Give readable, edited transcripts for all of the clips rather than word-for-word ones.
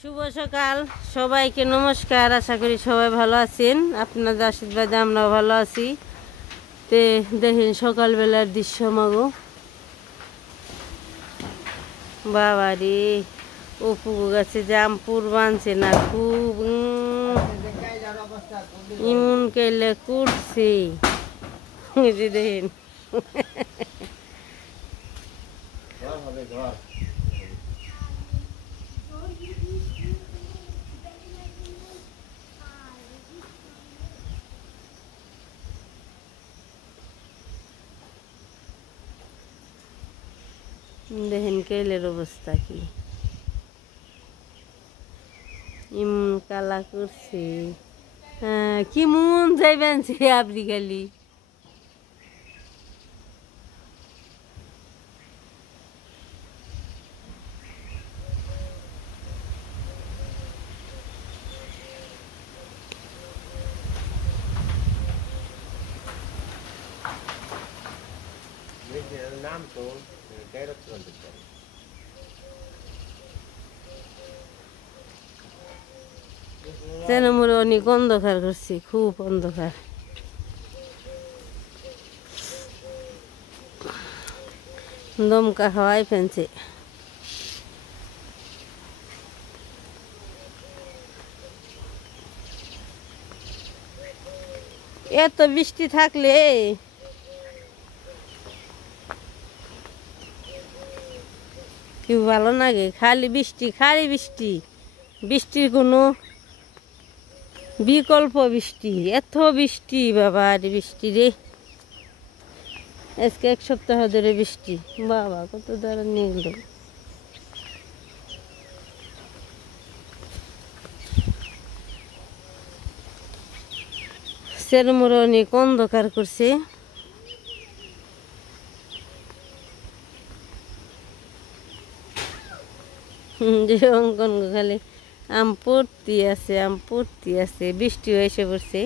শুভ সকাল সবাইকে নমস্কার। আশা করি সবাই ভালো আছেন, আপনাদের আশীর্বাদে আমরাও ভালো আছি। তে দেখেন সকালবেলার দৃশ্য মাগো, বাবা রে অপু গাছে জামপুর বানছে না, খুব ইমন কেলে করছে দেখেন। দেখেন কেলের অবস্থা কি, ইমন কালা করছে। হ্যাঁ কি মন যাইবেন সে আপনি খালি নাম তো যেন মোর অনেক অন্ধকার করছি, খুব অন্ধকার। দমকা হাওয়াই ফেলছে। এত বৃষ্টি থাকলে কি ভালো লাগে, খালি বৃষ্টি খালি বৃষ্টি, বৃষ্টির কোনো বিকল্প বৃষ্টি, এত বৃষ্টি বাবা রে বৃষ্টি রে। আজকে এক সপ্তাহ ধরে বৃষ্টি, বাবা কত দ্বারা নিয়ে গেল। সেরমর অনেক অন্ধকার করছে। যে অঙ্কন খালি আম পড়তি আছে, আম পড়তি আছে, বৃষ্টিও এসে পড়ছে।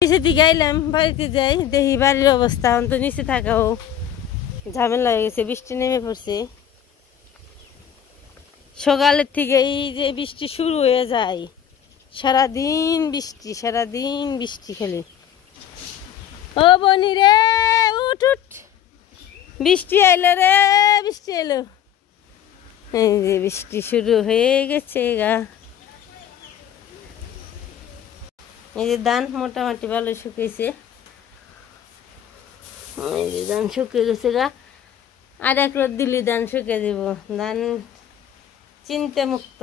নিচে দিকে আইলাম, বাড়িতে যাই দেখি বাড়ির অবস্থা অন্ত নিচে থাকাও ঝামেলা হয়ে গেছে, বৃষ্টি নেমে পড়ছে। সকালের থেকে এই যে বৃষ্টি শুরু হয়ে যায়, সারাদিন বৃষ্টি, সারাদিন বৃষ্টি খেলে। ও বনি রে উঠ উঠ, বৃষ্টি আইলো রে, বৃষ্টি এলো। এই যে বৃষ্টি শুরু হয়ে গেছে গা। এই যে ধান মোটামুটি ভালো শুকিয়েছে, এই যে ধান শুকিয়ে গেছে গা। আর এক রোদ দিলি ধান শুকিয়ে দিব, ধান চিন্তা মুক্ত।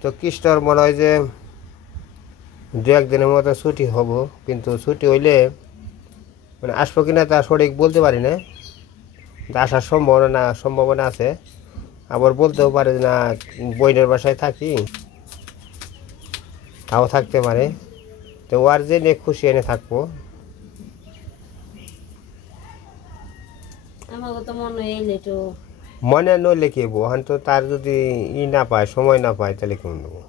তো কৃষ্ণর মনে হয় যে 2-1 দিনের মতো ছুটি হব, কিন্তু ছুটি হইলে মানে আসবো কিনা তা সঠিক বলতে পারি না। আসার সম্ভাবনা আছে, আবার বলতেও পারে না বইনের বাসায় থাকি, তাও থাকতে পারে। তো ওর যে নিয়ে খুশি এনে থাকবো। মনে নইলে কি হবো, এখন তো তার যদি না পায়, সময় না পায়, তাহলে কেমন দেবো।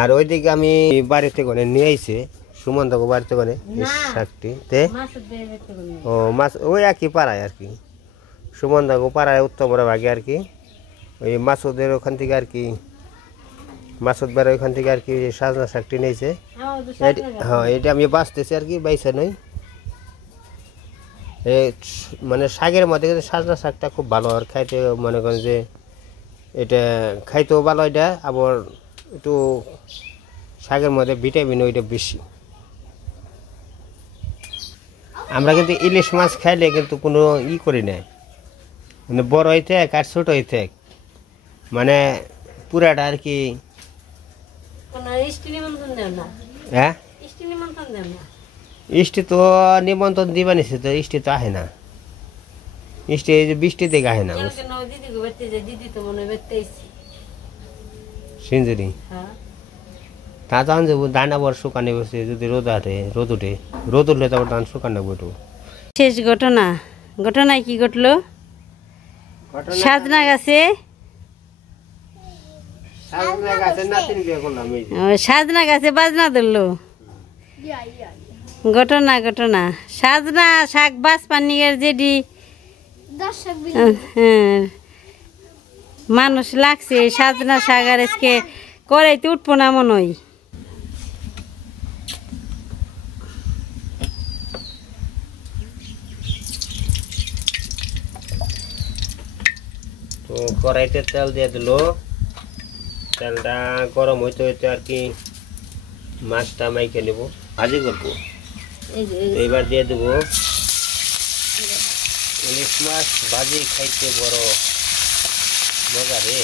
আর ওইদিকে আমি বাড়িতে করে নিয়ে আইছে সুমন দাকে বাড়িতে করে শাকটি ও মাছ ওই একই পাড়ায় আর কি, সুমন দাকে পাড়ায় উত্তমরা ভাগে আর কি, ওই মাসুদের ওখান থেকে আর কি, মাসুদ বাড়ি ওইখান থেকে আর কি সাজনা শাকটি নিয়েছে। হ্যাঁ, এটা আমি বাঁচতেছি আর কি, বাইসা নই। মানে শাকের মধ্যে কিন্তু সাজনা শাকটা খুব ভালো, আর খাইতে মনে করেন যে এটা খাইতেও ভালো, এটা আবার একটু শাকের মধ্যে ভিটামিন ওইটা বেশি। আমরা কিন্তু ইলিশ মাছ খাইলে কিন্তু কোনো করি না, মানে বড় হইতে আর ছোট হইতে মানে পুরাটা আর কি। হ্যাঁ, ইষ্টি তো নিমন্ত্রণ দিবা নিছে, তো ইষ্টি তো আহে না, ইষ্টি এই যে বৃষ্টি থেকে আহে না। সিঞ্জুরি তা তখন যাবো, ধান আবার শুকানে বসে, যদি রোদ উঠে, রোদ উঠলে তো আবার ধান শুকান নেবো। শেষ ঘটনায় কি ঘটলো? সাজনা গাছে সাজনা গাছে বাজনা ধরলো। ঘটনা সাজনা শাক বাস পানির যেটি মানুষ লাগছে, সাজনা শাক আর আজকে করাইতে উঠবো না মনে হয়। তো কড়াইতে তেল দিয়ে দিল, তেলটা গরম হইতে হইতে আর কি মাছটা মাইকে নেব, ভাজি করবো। এইবার দিয়ে দেবো ইলিশ মাছ ভাজি, খাইতে বড় মজা রে,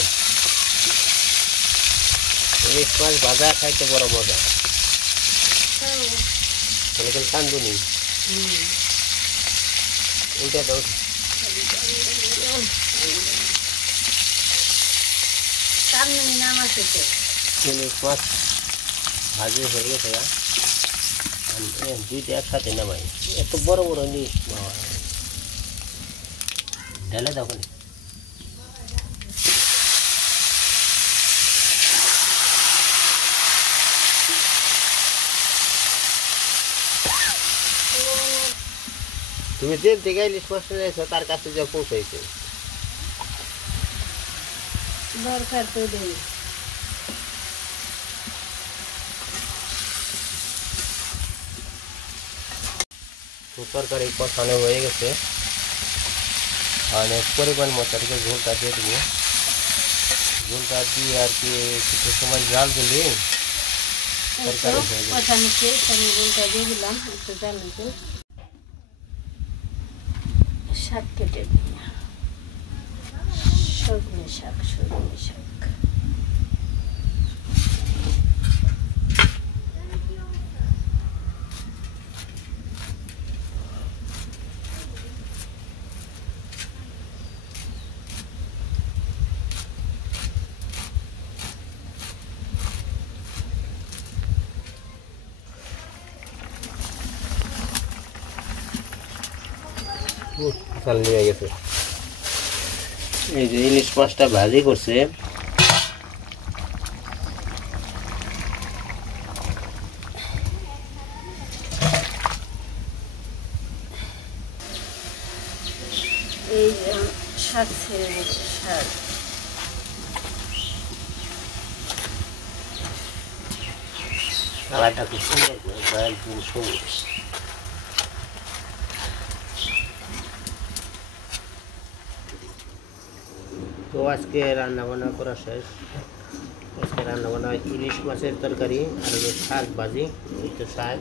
ইলিশ মাছ ভাজা খাইতে বড় মজা। কান্দুনি উল্টা দাও, ইলিশ মাছ ভাজি হয়ে গেছে, 2টা একসাথে নামাই। এত বড় বড় ইলিশ ঢেলে দাও। তুমি যে থেকে ইলিশ মাছ নিয়েছো তার কাছে যা পৌঁছাইছে দরকার তো দেই। তরকারি কষানো হয়ে গেছে, অনেক পরিমাণ মতো আর কি ঝোলটা দিয়ে দেবো। ঝোলটা দিয়ে আর কি কিছু সময় জাল দিলে তরকারি হয়ে যাবে। ঝোলটা দিয়ে দিলাম, একটু জাল দিতে শাক কেটে দিই, সজনে শাক। চাল নিয়ে গেছে। এই যে ইলিশ মাছটা ভাজি করছে, এই শাক ছেড়ে শাক কালারটা খুব সুন্দর, একদম সবুজ। তো আজকে রান্না বান্না করা শেষ। আজকে রান্না বান্না ইলিশ মাছের তরকারি আর শাক ভাজি, এই তো শাক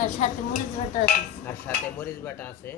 আর সাথে মরিচ বাটা আছে। আর সাথে মরিচ বাটা আছে।